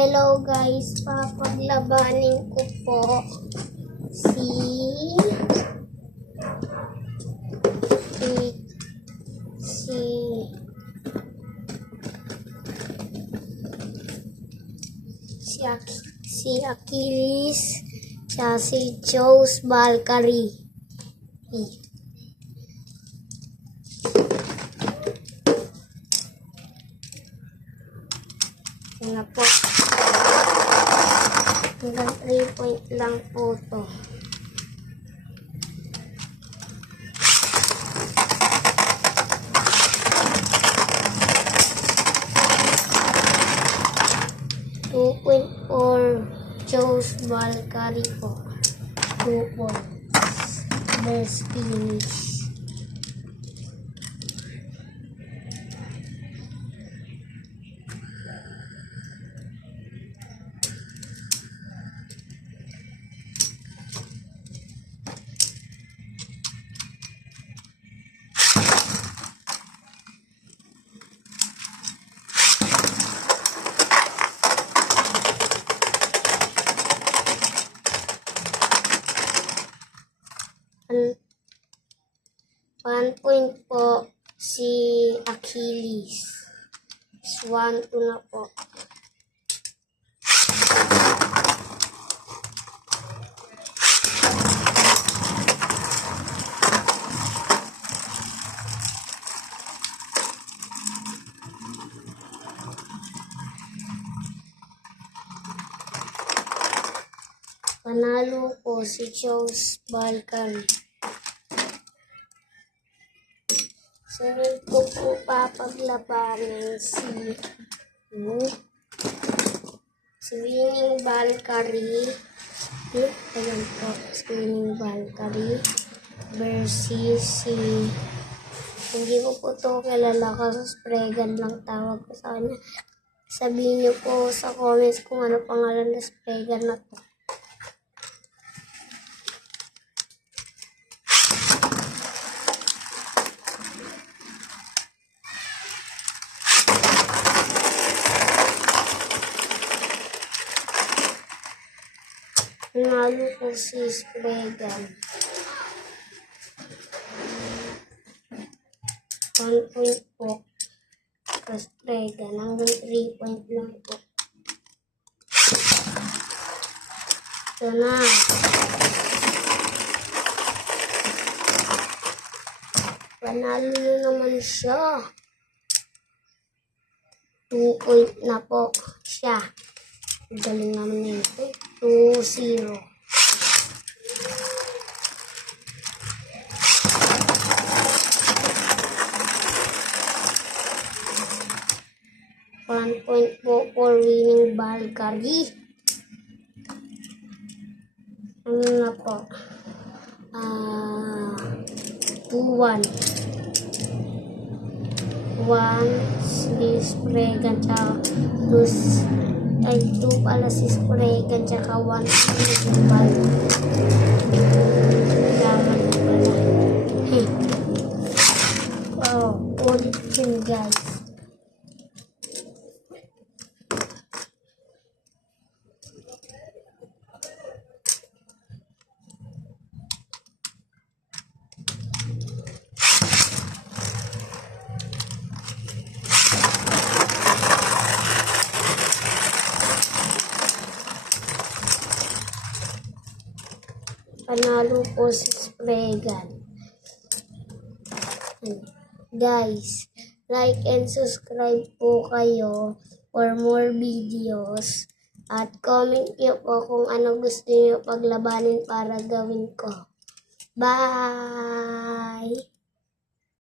Hello guys, papaglabanin ko po si Achilles siya si Joe's Valkyrie. Yan na po. Hanggang 3 point lang po to. Joe's Valkyrie po. 2 points. Best finish. One point po si Achilles. 1-2 na po. Panalo po si Joe's Valkyrie. Sunod ko po papaglabanin si Winning Valkyrie. Ayan po, si Winning Valkyrie versus hindi ko po ito kilala kasi Spregan lang tawag ko sa kanya. Sabihin niyo po sa comments kung ano pangalan na Spregan na to. Panalo po si Spregan. 1 point po sa Spregan. Hanggang 3 point lang po. Ito na. Panalo na naman siya. 2 point na po siya. Galing naman nito. 2-0. One point po for Winning Valkyrie. Ano na po? 2-1. 1 si Spregan tsaka 2 pala si Spregan tsaka 1 si Valkyrie. Laman na pala. Wow, ulit yun guys. Panalo po si Spregan. Guys, like and subscribe po kayo for more videos. At comment niyo po kung ano gusto niyo paglabanin para gawin ko. Bye!